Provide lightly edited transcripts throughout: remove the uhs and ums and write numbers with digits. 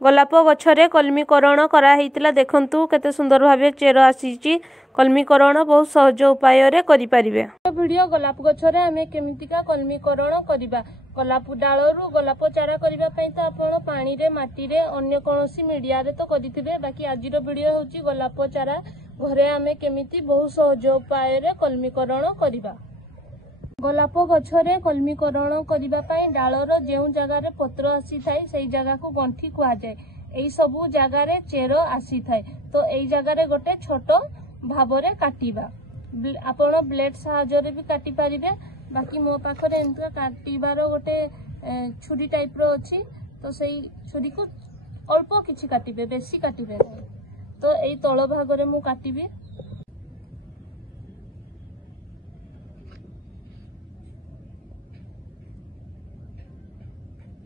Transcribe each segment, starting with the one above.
गोलाप गछरे कलमीकरण कराइतिला देखंतु केते सुंदर भाबे चेर आसीची। कलमीकरण बहुत सहज उपाय रे करि परिबे। वीडियो गोलाप गछरे आमे केमितिका कलमीकरण करिबा। गोलाप डालरू गोलाप चारा करिबा पई तो आपण पानी रे माटी रे अन्य कोनोसी मीडिया रे तो करिथिबे। बाकी आजिर वीडियो होची गोलाप चारा घरे आमे केमिति बहुत सहज उपाय रे कलमीकरण करिबा। गोलाप गछरे कलमीकरण करिबा पई डालर जेउ जगह रे पत्र आसी थाई सेई जगह को गंठी कुआ जाय। एई सबु जगह रे चेर आसी थाई तो एई जगह रे गोटे छोटो भाबरे काटिबा। आपण ब्लेड सहायता रे भी काटी परिबे। बाकी मो पाखरे एंतका काटिबार गोटे छुरी टाइप रो अछि तो सेई छुरी को अल्प किछि काटिबे बेसी काटिबे नै। तो एई तळ भाग रे मु काटिबे।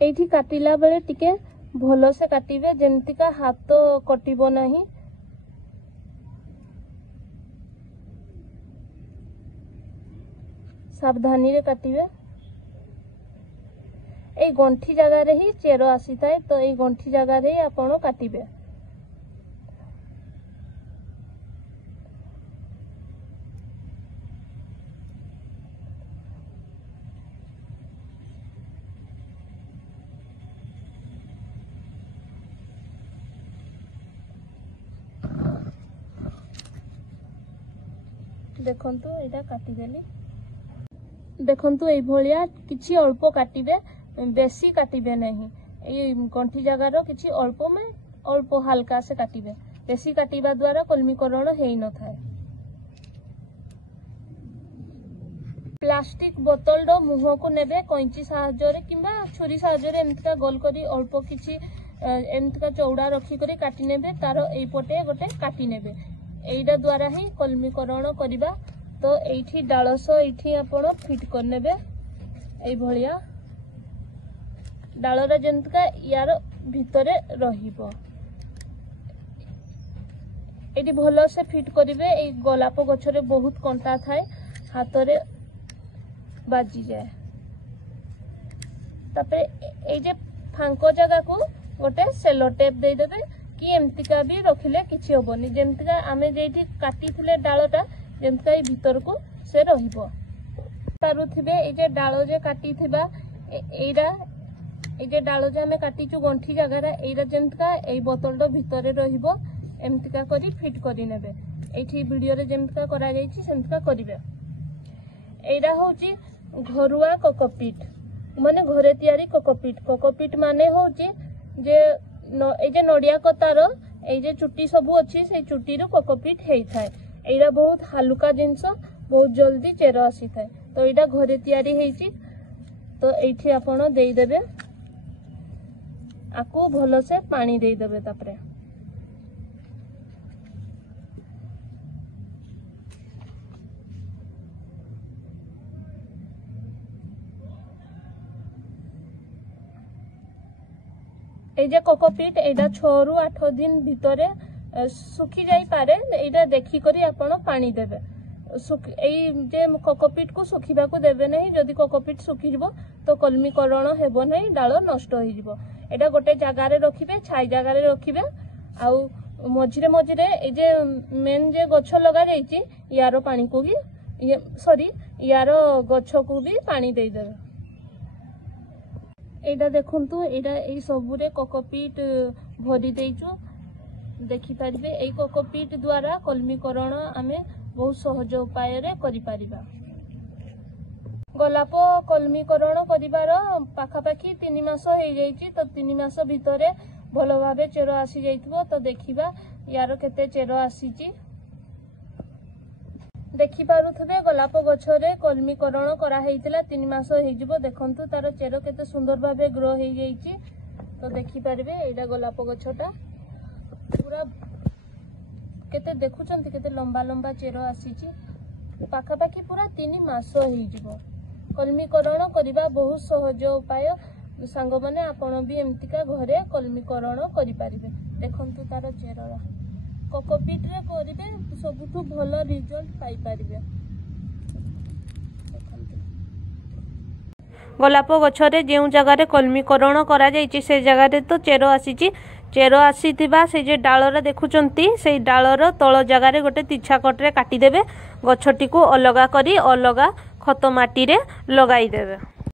एठी काटिला बेले टिके भलो से काटिबे जेंति का हाथ कटिबो नाही। सावधानी रे काटिबे। ए गंठी जगह रे ही चेर आसी थाए तो ए गंठी जगह रे आपण काटिबे। देखंतु एटा काटी देली। देखंतु ए भलिया किछि अल्प काटिबे बेसी काटिबे नहीं। ए गंठी जगह रो किछि अल्प में अल्प हल्का से काटिबे। बेसी काटिबा द्वारा कलमीकरण हेइ न थाए। प्लास्टिक बोतल रो मुह को नेबे कैंची सहायता रे किबा छुरी सहायता रे एंतका गोल करी अल्प किछि एंतका चौड़ा रखी करी काटी नेबे। तारो एई पटे गोटे काटी नेबे। एइडा द्वारा ही कलमीकरण करिबा। तो एठी डालस एठी आपण फिट कर नेबे। एई भलिया डालरा जेंतका यार भितरे रहिबो। एठी भलो से फिट करिवे। एई गोलाप गछरे बहुत कंटा थाए हाथ रे बाजी जाए। तापरे एई जे फांको जगह को गोटे सेलो टेप दे देबे कि एमतिका भी रखिले किछि होबनी। जेमतिका आमे जेठी काटी थिले डालटा जेमतिका ए भीतर को से रहिबो। पारुथिबे ए जे डालो जे काटी थिबा एइरा ए जे डालो जे आमे काटिचु गंठी जगह रा एइरा जेमतिका ए बोतल रो भीतर रहिबो। एमतिका करी फिट करी नेबे। एठी वीडियो रे जेमतिका करा जाईछि सेमतिका करिवे। एइरा होची घरुआ कोकोपीट माने घरे तयारी कोकोपीट। कोकोपीट माने होची जे ए जे नडिया कतार ए जे चुट्टी सबु अछि से चुट्टी रो कोकोपीट हेइ थाए। एइरा बहुत हलुका जिंस बहुत जल्दी चेर आसी थाए। तो एइडा घरे तयारी हेइछि। तो एठी आपण देई देबे। आकु भलो से पानी देई देबे। तापरे ए जे कोकोपीट एडा 6 रु 8 दिन भितरे सुखी जाई पारे। एडा देखि करी आपण पानी देबे। एई जे कोकोपीट को सुखीबा को देबे नहीं। जदी कोकोपीट सुखी जिवो तो कलमीकरण हेबो नहीं। डालो नष्ट होई जिवो। एडा गोटे जगह रे रखिबे छाई जगह रे रखिबे। आउ मझिरे मझिरे ए जे मेन जे गछ लगा जाईची यारो पानी को भी यारो गछ को भी पानी देई देबे। एडा देखंतु एडा एई सबुरे कोकोपीट भरी देइचु देखि परिबे। एई कोकोपीट द्वारा कलमीकरण आमे बहुत सहज उपाय रे करि परिबा। गोलाप कलमीकरण करिवार पाखापाखि 3 मास हो जाइछि। तो 3 मास भितरे भलो भाबे चेर आसी जाइतबो। तो देखिबा यार केते चेर आसीछि। देखि पारुथबे गोलाप गछरे कलमीकरण करा हेइतिला 3 मास हो जिवो। देखंतु तार चेर केते सुंदर भाबे ग्रो हो जाइछि। तो देखि परिबे एडा गोलाप गछटा पूरा केते देखुचंती केते लंबा लंबा चेर आसीछि। पाखापाखि पूरा 3 मास हो जिवो। कलमीकरण करिबा बहुत सहज उपाय। सांग माने आपण भी एमतिका घरे कलमीकरण करि परिबे। देखंतु तार चेररा कोकोपीट रे करिबे सबुठु भलो रिजल्ट पाई परिबे। गोलाप गछरे जेउ जगह रे कलमीकरण करा जाईछि से जगह रे तो चेर आसीछि। चेर आसीथिबा से जे डालर देखुचंती से डालर तल जगार गोटे तीछा कटरे काटिदेबे गछटी को अलगा करी अलगा खत माटी रे लगाई देबे।